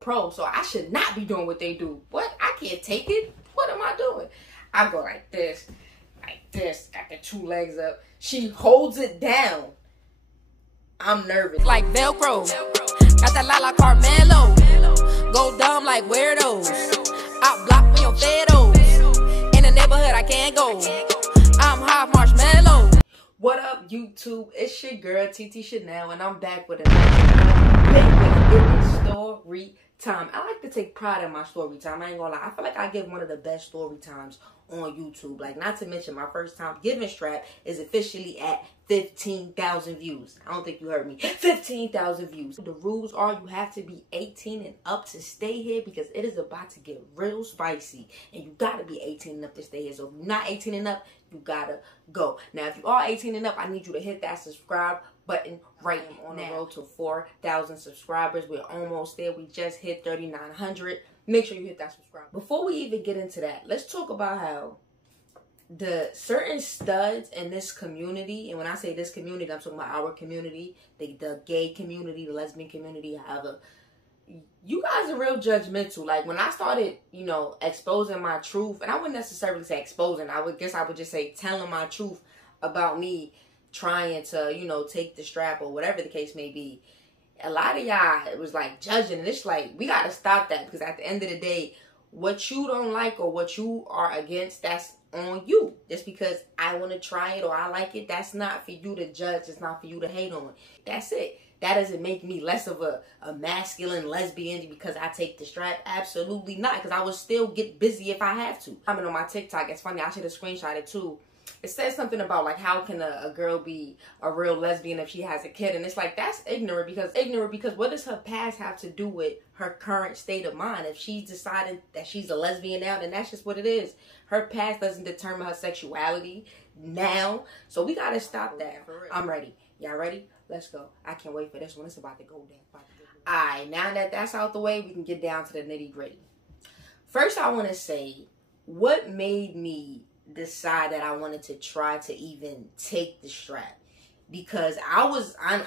pro, so I should not be doing what they do. What? I can't take it. What am I doing? I go like this, got the two legs up. She holds it down. I'm nervous. Like Velcro. Got that Lala Carmelo. Go dumb like weirdos. I block me on Fados. In the neighborhood I can't go. I'm half marshmallow. What up, YouTube? It's your girl, TT Shanell, and I'm back with another story time. I like to take pride in my story time. I ain't gonna lie. I feel like I give one of the best story times on YouTube. Like, not to mention my first time giving strap is officially at 15,000 views. I don't think you heard me. 15,000 views. The rules are you have to be 18 and up to stay here because it is about to get real spicy. And you gotta be 18 and up to stay here. So if you're not 18 and up, you gotta go. Now, if you are 18 and up, I need you to hit that subscribe button right now. On the road to 4,000 subscribers. We're almost there. We just hit 3,900. Make sure you hit that subscribe. Before we even get into that, let's talk about how the certain studs in this community, and when I say this community, I'm talking about our community, the gay community, the lesbian community, however, you guys are real judgmental. Like, when I started, you know, exposing my truth, and I wouldn't necessarily say exposing, I would just say telling my truth about me trying to, you know, take the strap or whatever the case may be. A lot of y'all, it was like judging, and it's like, we got to stop that, because at the end of the day, what you don't like or what you are against, that's on you. Just because I want to try it or I like it, that's not for you to judge. It's not for you to hate on. That's it. That doesn't make me less of a masculine lesbian because I take the strap. Absolutely not, because I will still get busy if I have to. I mean, on my TikTok, it's funny, I should have screenshotted too. It says something about, like, how can a girl be a real lesbian if she has a kid? And it's like, that's ignorant, because what does her past have to do with her current state of mind? If she's decided that she's a lesbian now, then that's just what it is. Her past doesn't determine her sexuality now. So we got to stop that. I'm ready. Y'all ready? Let's go. I can't wait for this one. It's about to go down. Alright, now that that's out the way, we can get down to the nitty gritty. First, I want to say, what made me decide that I wanted to try to even take the strap? Because I ain't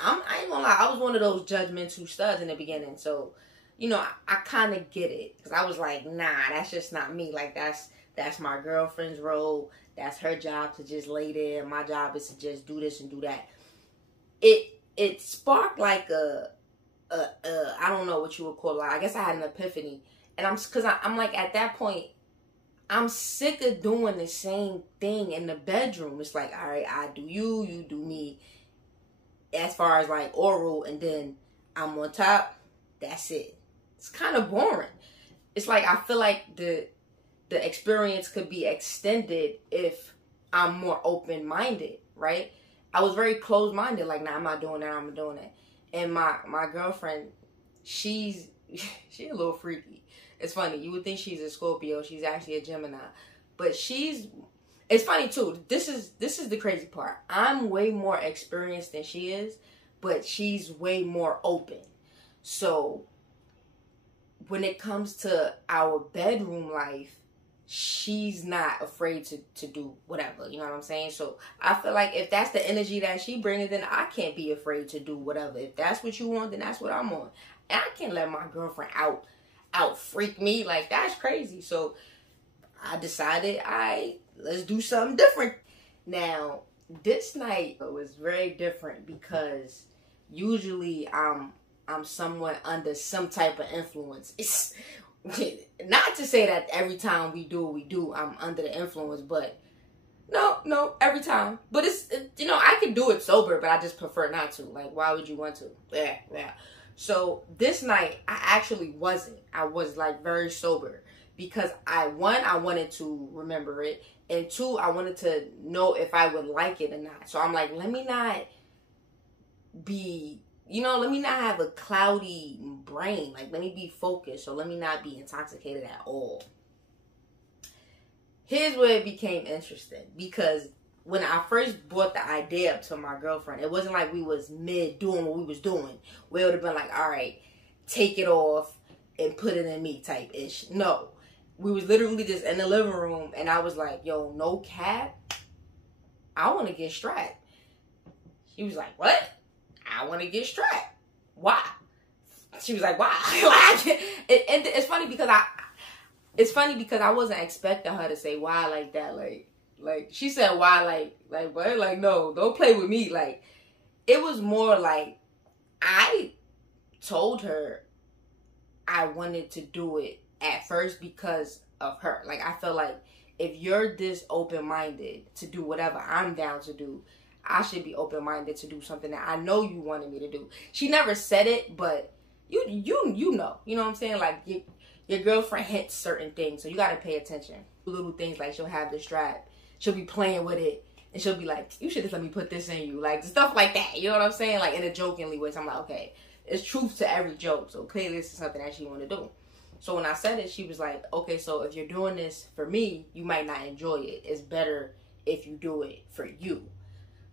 gonna lie, I was one of those judgmental studs in the beginning. So, you know, I kind of get it, because I was like, nah, that's just not me. Like, that's my girlfriend's role. That's her job to just lay there. My job is to just do this and do that. It sparked like I don't know what you would call it. I guess I had an epiphany, and I'm like, at that point, I'm sick of doing the same thing in the bedroom. It's like, all right, I do you, you do me, as far as like oral, and then I'm on top. That's it. It's kind of boring. It's like, I feel like the experience could be extended if I'm more open-minded, right? I was very closed-minded, like, nah, I'm not doing that, I'm not doing that. And my girlfriend, she's a little freaky. It's funny, you would think she's a Scorpio. She's actually a Gemini. But it's funny too. This is the crazy part. I'm way more experienced than she is, but she's way more open. So when it comes to our bedroom life, she's not afraid to do whatever. You know what I'm saying? So I feel like if that's the energy that she brings, then I can't be afraid to do whatever. If that's what you want, then that's what I'm on. And I can't let my girlfriend out freak me. Like, that's crazy. So I decided, let's do something different. Now, this night was very different because usually I'm somewhat under some type of influence. It's not to say that every time we do what we do, I'm under the influence, but no, every time. But it's, you know, I can do it sober, but I just prefer not to. Like, why would you want to? Yeah. So this night, I actually wasn't. I was like very sober because I wanted to remember it, and two, I wanted to know if I would like it or not. So I'm like, let me not have a cloudy brain. Like, let me be focused. So let me not be intoxicated at all. Here's where it became interesting, because when I first brought the idea up to my girlfriend, it wasn't like we was mid doing what we was doing. We would have been like, all right, take it off and put it in me type ish. No, we was literally just in the living room, and I was like, yo, no cap, I want to get strapped. She was like, what? I want to get strapped. Why? She was like, why? And it's funny because I wasn't expecting her to say why like that. Like she said why like what? Like, no, don't play with me. Like, it was more like I told her I wanted to do it at first because of her. Like, I feel like if you're this open-minded to do whatever I'm down to do, I should be open-minded to do something that I know you wanted me to do. She never said it, but you know. You know what I'm saying? Like, your girlfriend hits certain things, so you got to pay attention. Little things like she'll have the strap. She'll be playing with it, and she'll be like, you should just let me put this in you. Like, stuff like that. You know what I'm saying? Like, in a jokingly way. So I'm like, okay, it's truth to every joke. So clearly this is something that she want to do. So when I said it, she was like, okay, so if you're doing this for me, you might not enjoy it. It's better if you do it for you.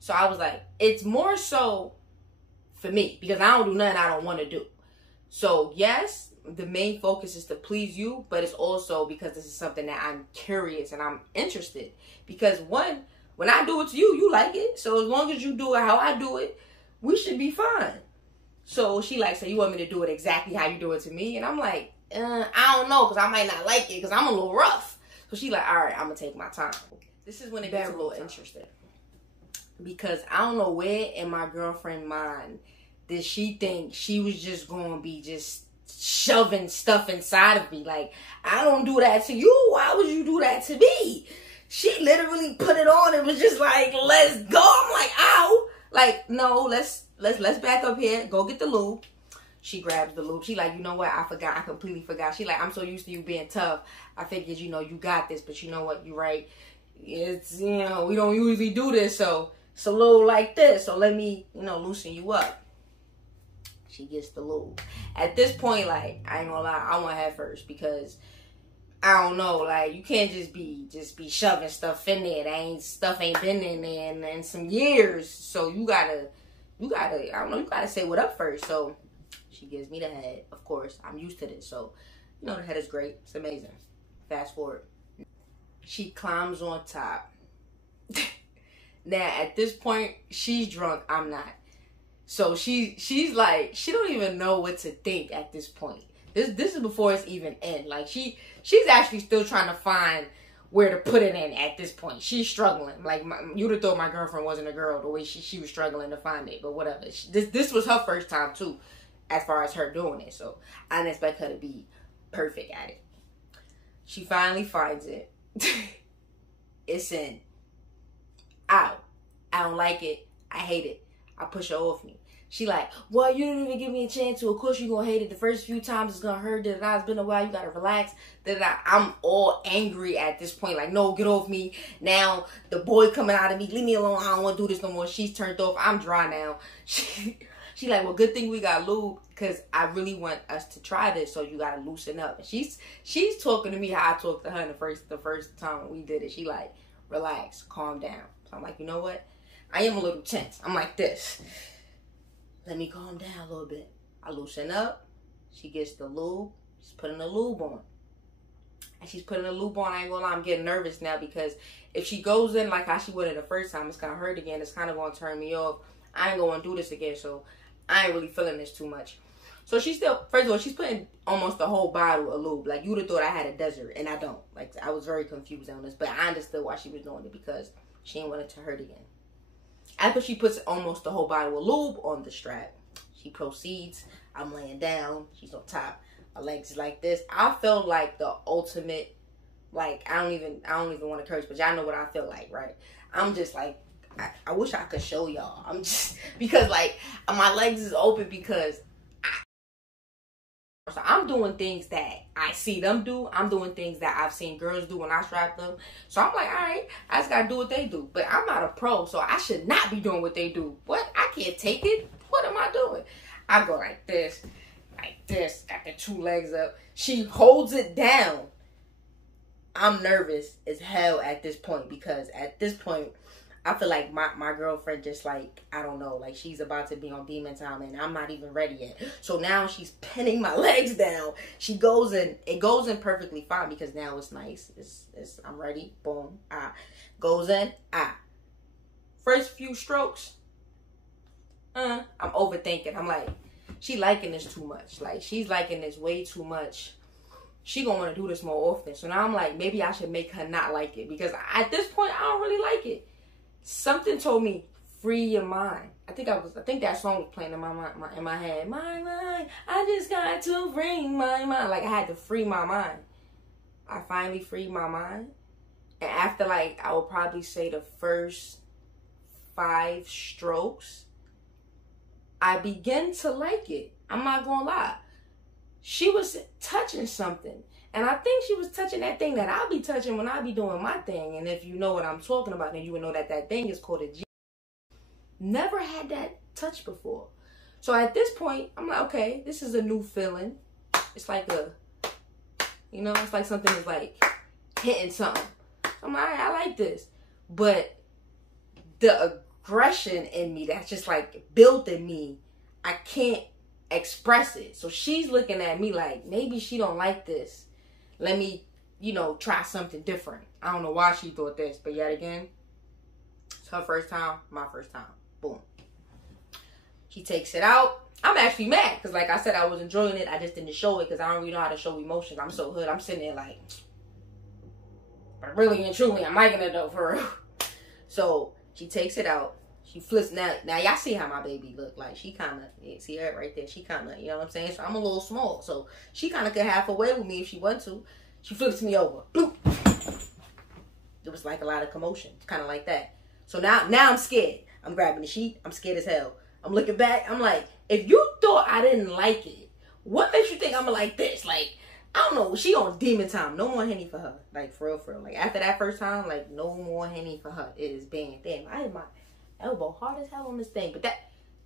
So I was like, it's more so for me because I don't do nothing I don't want to do. So yes, the main focus is to please you, but it's also because this is something that I'm curious and I'm interested. Because one, when I do it to you, you like it. So as long as you do it how I do it, we should be fine. So she like, so you want me to do it exactly how you do it to me? And I'm like, I don't know, because I might not like it because I'm a little rough. So she like, all right, I'm going to take my time. This is when it gets a little interesting. Because I don't know where in my girlfriend's mind did she think she was just going to be just shoving stuff inside of me. Like, I don't do that to you. Why would you do that to me? She literally put it on and was just like, let's go. I'm like, ow. Like, no, let's back up here. Go get the lube. She grabs the lube. She like, you know what? I forgot. I completely forgot. She like, I'm so used to you being tough. I figured, you know, you got this. But you know what? You're right. It's, you know, we don't usually do this. So it's a little like this. So let me, you know, loosen you up. She gets the lube. At this point, like, I ain't gonna lie, I want head first because I don't know, like, you can't just be shoving stuff in there. Stuff ain't been in there in some years. So you gotta, I don't know, you gotta say what up first. So she gives me the head. Of course, I'm used to this. So, you know, the head is great. It's amazing. Fast forward. She climbs on top. Now, at this point, she's drunk. I'm not. So she's like, she don't even know what to think at this point. This is before it's even in. Like, she's actually still trying to find where to put it in at this point. She's struggling. Like, you'd have thought my girlfriend wasn't a girl the way she was struggling to find it. But whatever. This was her first time, too, as far as her doing it. So I didn't expect her to be perfect at it. She finally finds it. It's in. Ow. I don't like it. I hate it. I push her off me. She like, well, you didn't even give me a chance to. Of course you're going to hate it. The first few times it's going to hurt. It's been a while. You got to relax. I'm all angry at this point. Like, no, get off me. Now, the boy coming out of me. Leave me alone. I don't want to do this no more. She's turned off. I'm dry now. She like, well, good thing we got lube because I really want us to try this. So you got to loosen up. And she's talking to me how I talked to her in the first time we did it. She like, relax, calm down. So I'm like, you know what? I am a little tense. I'm like this. Let me calm down a little bit. I loosen up. She gets the lube. She's putting the lube on. And she's putting the lube on. I ain't gonna lie, I'm getting nervous now because if she goes in like how she went in the first time, it's gonna hurt again. It's kind of gonna turn me off. I ain't gonna do this again, so I ain't really feeling this too much. So she's still, first of all, she's putting almost the whole bottle of lube. Like, you would have thought I had a desert, and I don't. Like, I was very confused on this, but I understood why she was doing it because she didn't want it to hurt again. After she puts almost the whole bottle of lube on the strap, she proceeds. I'm laying down. She's on top. My legs is like this. I felt like the ultimate, like, I don't even want to curse, but y'all know what I feel like, right? I'm just like, I wish I could show y'all. I'm just, because like, my legs is open because so I'm doing things that I see them do. I'm doing things that I've seen girls do when I strap them. So I'm like, all right, I just got to do what they do. But I'm not a pro, so I should not be doing what they do. What? I can't take it. What am I doing? I go like this, got the two legs up. She holds it down. I'm nervous as hell at this point because at this point, I feel like my girlfriend just like, I don't know, like she's about to be on demon time and I'm not even ready yet. So now she's pinning my legs down. She goes in, it goes in perfectly fine because now it's nice. I'm ready. Boom. Goes in. First few strokes. I'm overthinking. I'm like, she liking this too much. Like, she's liking this way too much. She gonna want to do this more often. So now I'm like, maybe I should make her not like it, because at this point I don't really like it. Something told me, free your mind. I think that song was playing in my head. My mind, I just got to free my mind. Like, I had to free my mind. I finally freed my mind. And after, like, I would probably say the first 5 strokes, I began to like it. I'm not gonna lie. She was touching something. And I think she was touching that thing that I'll be touching when I be doing my thing. And if you know what I'm talking about, then you would know that that thing is called a G. Never had that touch before. So at this point, I'm like, okay, this is a new feeling. It's like it's like something is like hitting something. I'm like, I like this. But the aggression in me that's just like built in me, I can't express it. So she's looking at me like, maybe she don't like this. Let me, try something different. I don't know why she thought this, but yet again, it's her first time, my first time. Boom. She takes it out. I'm actually mad because, like I said, I was enjoying it. I just didn't show it because I don't really know how to show emotions. I'm so hood. I'm sitting there like, but really and truly, I'm liking it though, for real. So she takes it out. She flips. Now y'all see how my baby look. Like, she kind of, see her right there. She kind of, you know what I'm saying? So I'm a little small. So she kind of could half away with me if she wanted to. She flips me over. Bloop. It was like a lot of commotion. Kind of like that. So now I'm scared. I'm grabbing the sheet. I'm scared as hell. I'm looking back. I'm like, if you thought I didn't like it, what makes you think I'm like this? Like, I don't know. She on demon time. No more Henny for her. Like, for real. Like, after that first time, like, no more Henny for her. It is banned. Damn, I had my elbow hard as hell on this thing. But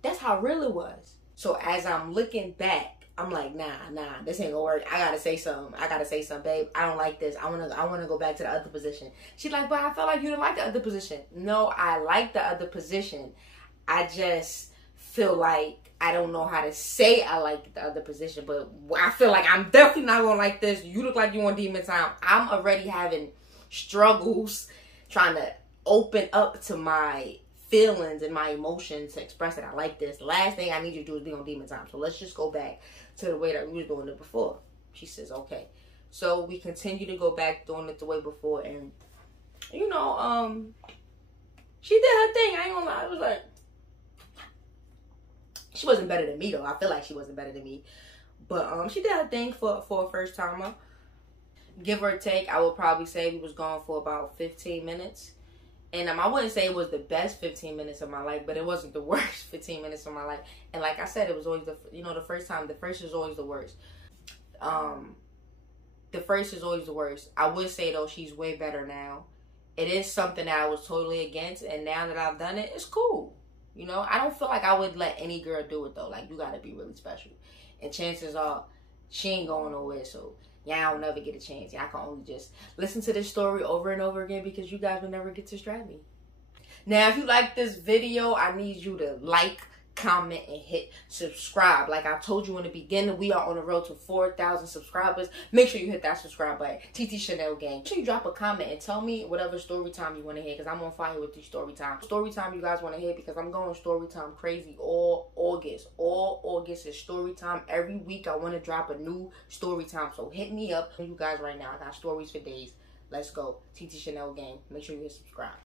that's how real it was. So as I'm looking back, I'm like, nah, this ain't gonna work. I gotta say something, babe. I don't like this. I wanna go back to the other position. She's like, but I felt like you didn't like the other position. No, I like the other position. I just feel like I don't know how to say I like the other position, but I feel like I'm definitely not gonna like this. You look like you on demon time. I'm already having struggles trying to open up to my feelings and my emotions to express that I like this. The last thing I need you to do is be on demon time. So let's just go back to the way that we were doing it before. She says, okay. So we continue to go back doing it the way before, and she did her thing. I ain't gonna lie. I was like, she wasn't better than me though. I feel like she wasn't better than me. But she did her thing for a first timer. Give or take, I would probably say we was gone for about 15 minutes. And I wouldn't say it was the best 15 minutes of my life, but it wasn't the worst 15 minutes of my life. And like I said, it was always the first time. The first is always the worst. The first is always the worst. I would say though, she's way better now. It is something that I was totally against, and now that I've done it, it's cool. I don't feel like I would let any girl do it though. Like, you gotta be really special. And chances are, she ain't going nowhere, so y'all will never get a chance. Y'all can only just listen to this story over and over again because you guys will never get to strap me. Now, if you like this video, I need you to like, comment, and hit subscribe. Like I told you in the beginning, we are on the road to 4,000 subscribers. Make sure you hit that subscribe button. TT Shanell Gang. Make sure you drop a comment and tell me whatever story time you want to hear, because I'm on fire with these story time. Story time you guys want to hear, because I'm going story time crazy all August. All August is story time. Every week I want to drop a new story time. So hit me up. You guys right now, I got stories for days. Let's go. TT Shanell Gang. Make sure you hit subscribe.